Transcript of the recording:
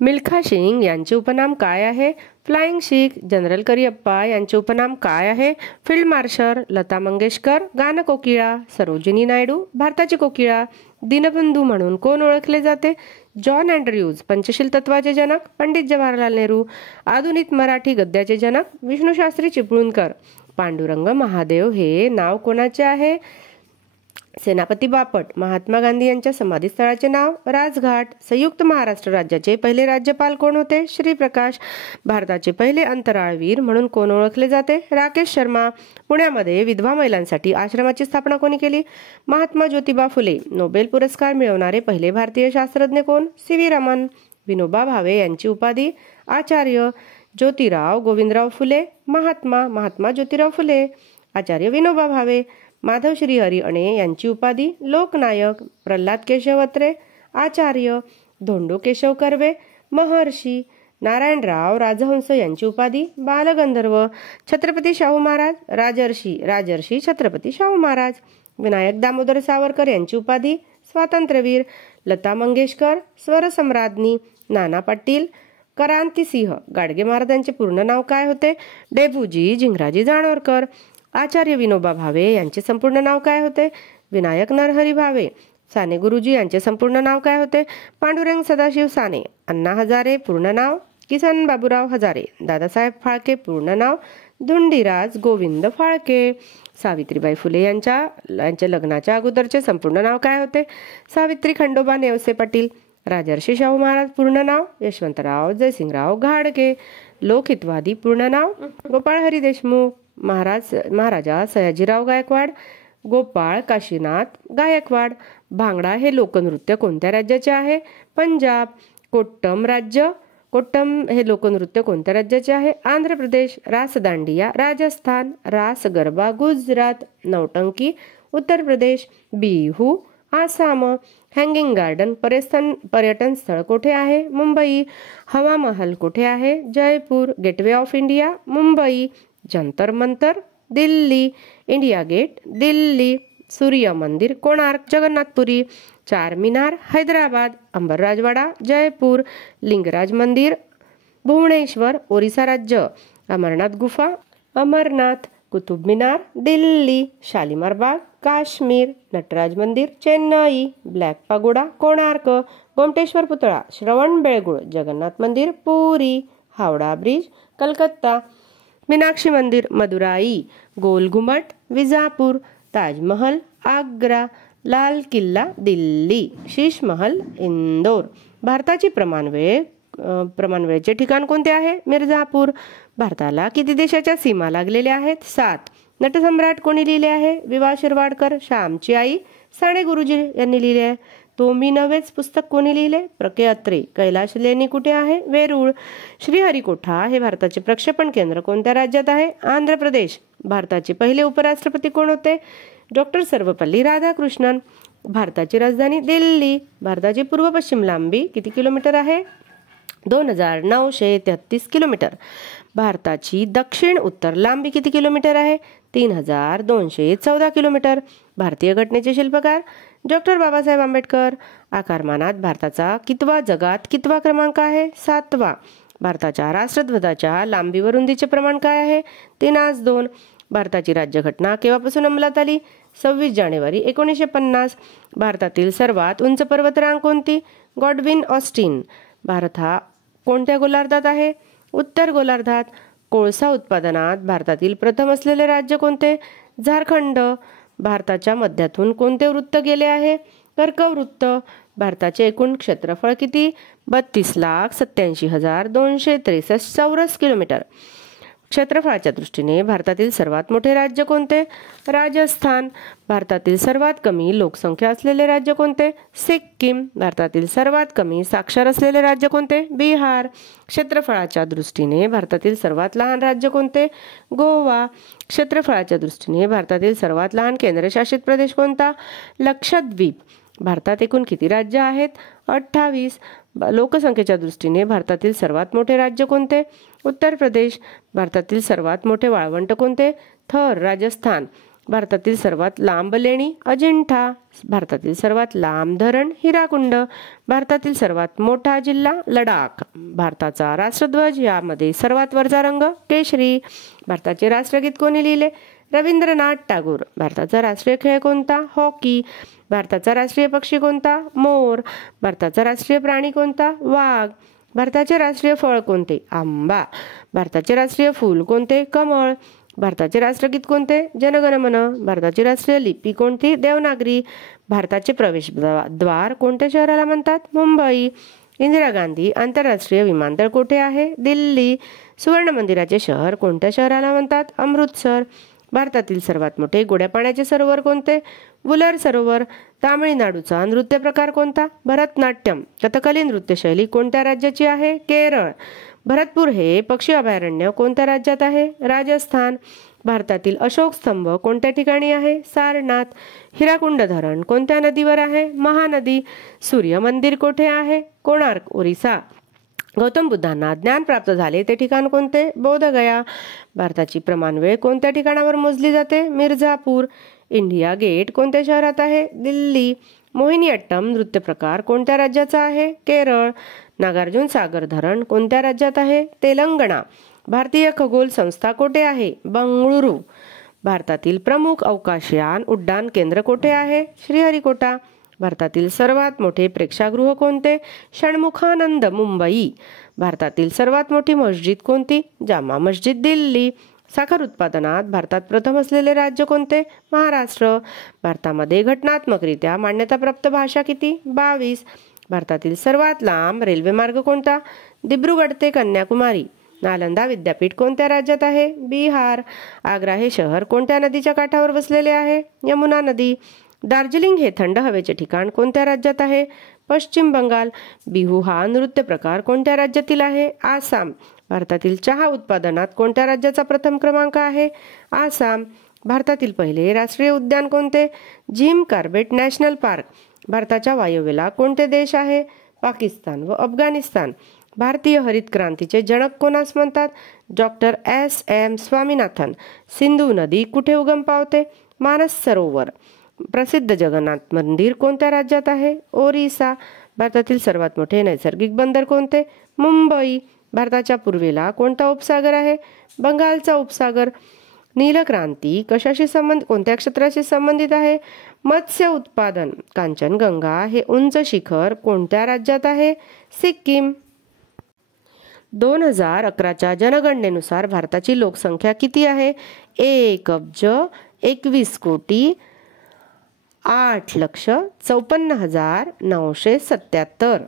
मिल्खा सिंग यांचे उपनाम काय आहे? फ्लाइंग शीख. जनरल करिअप्पा यांचे उपनाम काय आहे? Field marshal. लता मंगेशकर गानकोकिळा. सरोजिनी नायडू भारताची कोकिळा. दीनबंधू म्हणून कोण ओळखले जाते? John Andrews. पंचशील तत्वाचे जनक पंडित जवाहरलाल नेहरू. आधुनिक मराठी गद्याचे जनक विष्णुशास्त्री चिपळूणकर. पांडुरंग महादेव हे नाव कोणाचे आहे? सेनापती बापट. महात्मा गांधी यांच्या समाधीस्थळाचे नाव? राजघाट. संयुक्त महाराष्ट्र राज्याचे पहिले राज्यपाल कोण होते? श्रीप्रकाश. भारताचे पहिले अंतराळवीर म्हणून कोण ओळखले जाते? राकेश शर्मा. पुण्यामध्ये विधवा महिलांसाठी आश्रमाची स्थापना कोणी केली? महात्मा ज्योतिबा फुले. नोबेल पुरस्कार मिळवणारे पहिले भारतीय शास्त्रज्ञ कोण? सी.व्ही. रमन. विनोबा भावे यांची उपाधी? आचार्य. ज्योतिराव गोविंदराव फुले. महात्मा ज्योतिराव फुले. आचार्य विनोबा भावे. माधव श्रीहरी अणे यांची उपाधी? लोकनायक. प्रल्हाद केशव अत्रे. आचार्य. धोंडो केशव कर्वे. महर्षी. नारायणराव राजहंस यांची उपाधी? बालगंधर्व. छत्रपती शाहू महाराज? राजर्षी छत्रपती शाहू महाराज. विनायक दामोदर सावरकर यांची उपाधी? स्वातंत्र्यवीर. लता मंगेशकर स्वरसम्राज्ञी. नाना पाटील क्रांतिसिंह. गाडगे महाराजांचे पूर्ण नाव काय होते? डेबूजी झिंगराजी जाणवरकर. आचार्य विनोबा भावे यांचे संपूर्ण नाव काय होते? विनायक नरहरी भावे. साने गुरुजी यांचे संपूर्ण नाव काय होते? पांडुरंग सदाशिव साने. अण्णा हजारे पूर्ण नाव? किसन बाबूराव हजारे. दादासाहेब फाळके पूर्ण नाव? धुंडीराज गोविंद फाळके. सावित्रीबाई फुले यांच्या लग्नाच्या अगोदरचे संपूर्ण नाव काय होते? सावित्री खंडोबा नेवसे पाटील. राजर्षी शाहू महाराज पूर्ण नाव? यशवंतराव जयसिंगराव घाडगे. लोकहितवादी पूर्ण नाव? गोपाळ हरी देशमुख. महाराजा सयाजीराव गायकवाड. गोपाळ काशीनाथ गायकवाड. भांगडा हे लोकनृत्य कोणत्या राज्याचे आहे? पंजाब. कोट्टम हे लोकनृत्य कोणत्या राज्याचे आहे? आंध्र प्रदेश. रास दांडिया राजस्थान. रास गरबा गुजरात. नौटंकी उत्तर प्रदेश. बिहू आसाम. हँगिंग गार्डन पर्यटन स्थळ कोठे आहे? मुंबई. हवा महल कोठे आहे? Jaipur. Gateway of India Mumbai. Jantar Mantar Delhi. India Gate Delhi. Surya Mandir Konark Jagannathpuri. चार मिनार हैदराबाद. अंबर राजवाडा जयपूर. लिंगराज मंदिर भुवनेश्वर ओरिसा राज्य. अमरनाथ गुफा अमरनाथ. कुतुब मिनार दिल्ली. शालीमार बाग काश्मीर. नटराज मंदिर चेन्नई. Black Pagoda Konark. गोमटेश्वर पुतळा श्रवण बेळगुळ. जगन्नाथ मंदिर पुरी. हावडा ब्रिज कलकत्ता. मीनाक्षी मंदिर मदुराई. गोल घुमट विजापूर. ताजमहल आग्रा. लाल किल्ला दिल्ली. शीश महल इंदोर. भारताची प्रमाणवेळेचे ठिकाण कोणते आहे? मिर्झापूर. भारताला किती देशाच्या सीमा लागलेल्या आहेत? 7. नटसम्राट कोणी लिहिले आहे? वि.वा. शिरवाडकर. श्यामची आई साने गुरुजी यांनी लिहिले आहे. तो मी नव्हेच पुस्तक कोणी लिहिले? प्र.के. अत्रे. कैलाश लेणी कुठे आहे? वेरूळ. श्रीहरिकोटा हे भारताचे प्रक्षेपण केंद्र कोणत्या राज्यात आहे? आंध्र प्रदेश. भारताचे पहिले उपराष्ट्रपती कोण होते? डॉक्टर सर्वपल्ली राधाकृष्णन. भारताची राजधानी दिल्ली. भारताची पूर्व पश्चिम लांबी किती किलोमीटर आहे? 2933 किलोमीटर. भारताची दक्षिण उत्तर लांबी किती किलोमीटर आहे? 3214 किलोमीटर. भारतीय घटनेचे शिल्पकार डॉक्टर बाबासाहेब आंबेडकर. आकारमानात भारताचा जगात कितवा क्रमांक आहे? 7वा. भारताच्या राष्ट्रध्वजाच्या लांबी व रुंदीचे प्रमाण काय आहे? 3:2. भारताची राज्यघटना केव्हापासून अंमलात आली? 26 जानेवारी 1950. भारतातील सर्वात उंच पर्वतरांग कोणती? Godwin Austen. भारत हा कोणत्या गोलार्धात आहे? उत्तर गोलार्धात. कोळसा उत्पादनात भारतातील प्रथम असलेले राज्य कोणते? झारखंड. भारताच्या मध्यातून कोणते वृत्त गेले आहे? कर्कवृत्त. भारताचे एकूण क्षेत्रफळ किती? 32,87,263 चौरस किलोमीटर. क्षेत्रफळाच्या दृष्टीने भारतातील सर्वात मोठे राज्य कोणते? राजस्थान. भारतातील सर्वात कमी लोकसंख्या असलेले राज्य कोणते? सिक्कीम. भारतातील सर्वात कमी साक्षर असलेले राज्य कोणते? बिहार. क्षेत्रफळाच्या दृष्टीने भारतातील सर्वात लहान राज्य कोणते? गोवा. क्षेत्रफळाच्या दृष्टीने भारतातील सर्वात लहान केंद्रशासित प्रदेश कोणता? लक्षद्वीप. भारतात एकूण किती राज्य आहेत? 28. लोकसंख्येच्या दृष्टीने भारतातील सर्वात मोठे राज्य कोणते? उत्तर प्रदेश. भारतातील सर्वात मोठे वाळवंट कोणते? थर राजस्थान. भारतातील सर्वात लांब लेणी अजिंठा. भारतातील सर्वात लांब धरण हिराकुंड. भारतातील सर्वात मोठा जिल्हा लडाख. भारताचा राष्ट्रध्वज यामध्ये सर्वात वरचा रंग केशरी. भारताचे राष्ट्रगीत कोणी लिहिले? रवींद्रनाथ टागोर. भारताचा राष्ट्रीय खेळ कोणता? हॉकी. भारताचा राष्ट्रीय पक्षी कोणता? मोर. भारताचा राष्ट्रीय प्राणी कोणता? वाघ. भारताचे राष्ट्रीय फळ कोणते? आंबा. भारताचे राष्ट्रीय फूल कोणते? कमळ. भारताचे राष्ट्रगीत कोणते? जनगणमन. भारताची राष्ट्रीय लिपी कोणती? देवनागरी. भारताचे प्रवेशद्वार कोणत्या शहराला म्हणतात? मुंबई. इंदिरा गांधी आंतरराष्ट्रीय विमानतळ कुठे आहे? दिल्ली. सुवर्ण मंदिराचे शहर कोणत्या शहराला म्हणतात? अमृतसर. भारतातील सर्वात मोठे गोड्या पाण्याचे सरोवर कोणते? वुलर सरोवर. तामिळनाडूचा नृत्य प्रकार कोणता? भरतनाट्यम. कथकली नृत्यशैली कोणत्या राज्याची आहे? केरळ. भरतपूर हे पक्षी अभयारण्य कोणत्या राज्यात आहे? राजस्थान. भारतातील अशोक स्तंभ कोणत्या ठिकाणी आहे? सारनाथ. हिराकुंड धरण कोणत्या नदीवर आहे? महानदी. सूर्य मंदिर कोठे आहे? कोणार्क, ओरिसा. गौतम बुद्धांना ज्ञान प्राप्त झाले ते ठिकाण कोणते? बोधगया. भारताची प्रमाणवेळ कोणत्या ठिकाणावर मोजली जाते? मिर्झापूर. इंडिया गेट कोणत्या शहरात आहे? दिल्ली. मोहिनीअट्टम नृत्य प्रकार कोणत्या राज्याचा आहे? केरळ. नागार्जुन सागर धरण कोणत्या राज्यात आहे? तेलंगणा. भारतीय खगोल संस्था कोठे आहे? बंगळुरू. भारतातील प्रमुख अवकाशयान उड्डाण केंद्र कोठे आहे? श्रीहरिकोटा. भारतातील सर्वात मोठे प्रेक्षागृह कोणते? षण्मुखानंद, मुंबई. भारतातील सर्वात मोठी मस्जिद कोणती? जामा मस्जिद, दिल्ली. साखर उत्पादनात भारतात प्रथम असलेले राज्य कोणते? महाराष्ट्र. भारतामध्ये घटनात्मकरित्या मान्यताप्राप्त भाषा किती? 22. भारतातील सर्वात लांब रेल्वे मार्ग कोणता? दिब्रुगढ ते कन्याकुमारी. नालंदा विद्यापीठ कोणत्या राज्यात आहे? बिहार. आग्रा हे शहर कोणत्या नदीच्या काठावर वसलेले आहे? यमुना नदी. दार्जिलिंग हे थंड हवेचे ठिकाण कोणत्या राज्यात आहे? पश्चिम बंगाल. बिहू हा नृत्य प्रकार कोणत्या राज्यातील आहे? आसाम. भारतातील चहा उत्पादनात कोणत्या राज्याचा प्रथम क्रमांक आहे? आसाम. भारतातील पहिले राष्ट्रीय उद्यान कोणते? Jim Corbett national park. भारताच्या वायव्येला कोणते देश आहे? पाकिस्तान व अफगाणिस्तान. भारतीय हरित क्रांतीचे जनक कोणास म्हणतात? Doctor S.M. स्वामीनाथन. सिंधू नदी कुठे उगम पावते? मानस सरोवर. प्रसिद्ध जगन्नाथ मंदिर कोणत्या राज्यात आहे? ओरिसा. भारतातील सर्वात मोठे नैसर्गिक बंदर कोणते? मुंबई. भारताच्या पूर्वेला कोणता उपसागर आहे? बंगालचा उपसागर. नीलक्रांती कोणत्या क्षेत्राशी संबंधित आहे? मत्स्य उत्पादन. कांचनगंगा हे उंच शिखर कोणत्या राज्यात आहे? सिक्कीम. 2011च्या जनगणनेनुसार भारताची लोकसंख्या किती आहे? 1,21,21,08,54,977.